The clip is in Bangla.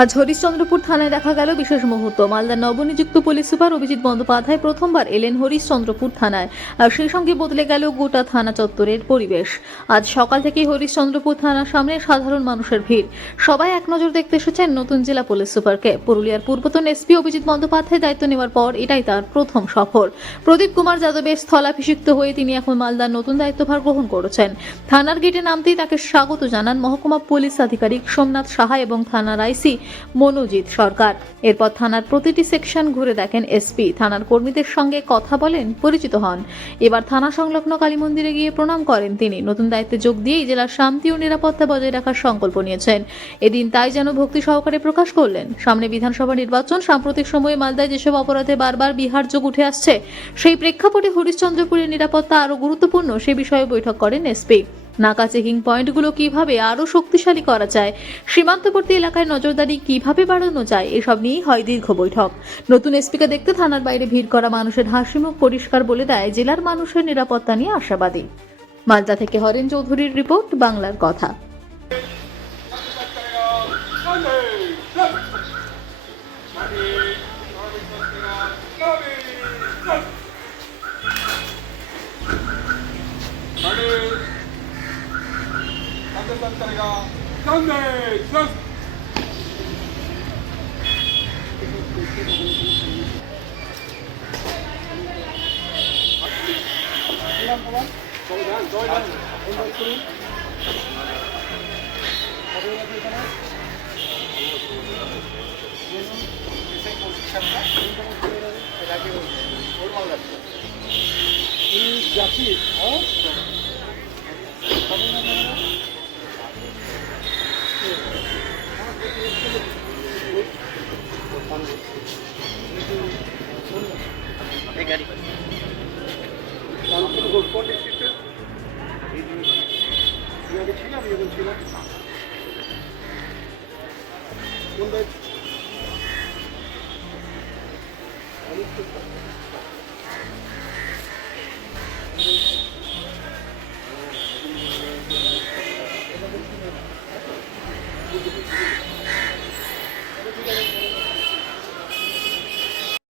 আজ হরিশ্চন্দ্রপুর থানায় দেখা গেল বিশেষ মুহূর্ত। মালদার নবনিযুক্ত পুলিশ সুপার অভিজিৎ বন্দ্যোপাধ্যায় প্রথমবার এলেন হরিশ্চন্দ্রপুর থানায় আর সেই সঙ্গে বদলে গেল গোটা থানা চত্বরের পরিবেশ। আজ সকাল থেকেই হরিশ্চন্দ্রপুর থানার সামনে সাধারণ মানুষের ভিড়। সবাই এক নজর দেখতে এসেছেন নতুন জেলা পুলিশ সুপারকে। পুরুলিয়ার পূর্বতন এসপি অভিজিৎ বন্দ্যোপাধ্যায় দায়িত্ব নেওয়ার পর এটাই তার প্রথম সফর। প্রদীপ কুমার যাদবের স্থলাভিষিক্ত হয়ে তিনি এখন মালদার নতুন দায়িত্বভার গ্রহণ করেছেন। থানার গেটে নামতেই তাকে স্বাগত জানান মহকুমা পুলিশ আধিকারিক সোমনাথ সাহা এবং থানার আইসি মনোজিৎ সরকার। এরপর থানার প্রতিটি সেকশন ঘুরে দেখেন এসপি। থানার কর্মীদের সঙ্গে কথা বলেন, পরিচিত হন। এবার থানা সংলগ্ন কালী মন্দিরে গিয়ে প্রণাম করেন তিনি। নতুন দায়িত্বে যোগ দিয়েই জেলার শান্তি ও নিরাপত্তা বজায় রাখার সংকল্প নিয়েছেন। এদিন তাই যেন ভক্তি সহকারে প্রকাশ করলেন। সামনে বিধানসভা নির্বাচন, সাম্প্রতিক সময়ে মালদায় যেসব অপরাধে বারবার বিহার যোগ উঠে আসছে, সেই প্রেক্ষাপটে হরিশ্চন্দ্রপুরের নিরাপত্তা আরও গুরুত্বপূর্ণ, সে বিষয়ে বৈঠক করেন এসপি। নাকা চেকিং পয়েন্টগুলো কীভাবে আরও শক্তিশালী করা যায়, সীমান্তবর্তী এলাকায় নজরদারি কীভাবে বাড়ানো যায়, এসব নিয়েই হয় দীর্ঘ বৈঠক। নতুন এসপিকে দেখতে থানার বাইরে ভিড় করা মানুষের হাসিমুখ পরিষ্কার বলে দেয় জেলার মানুষের নিরাপত্তা নিয়ে আশাবাদী। মালদা থেকে হরেন চৌধুরীর রিপোর্ট, বাংলার কথা। చేశారు కనుక కాంగ్రెస్ জাতি Sunday, রামপুর গোলপট ডিস্ট্রিক্টে আমি আগে ছিলাম যখন ছিলাম কোন? আমি তো-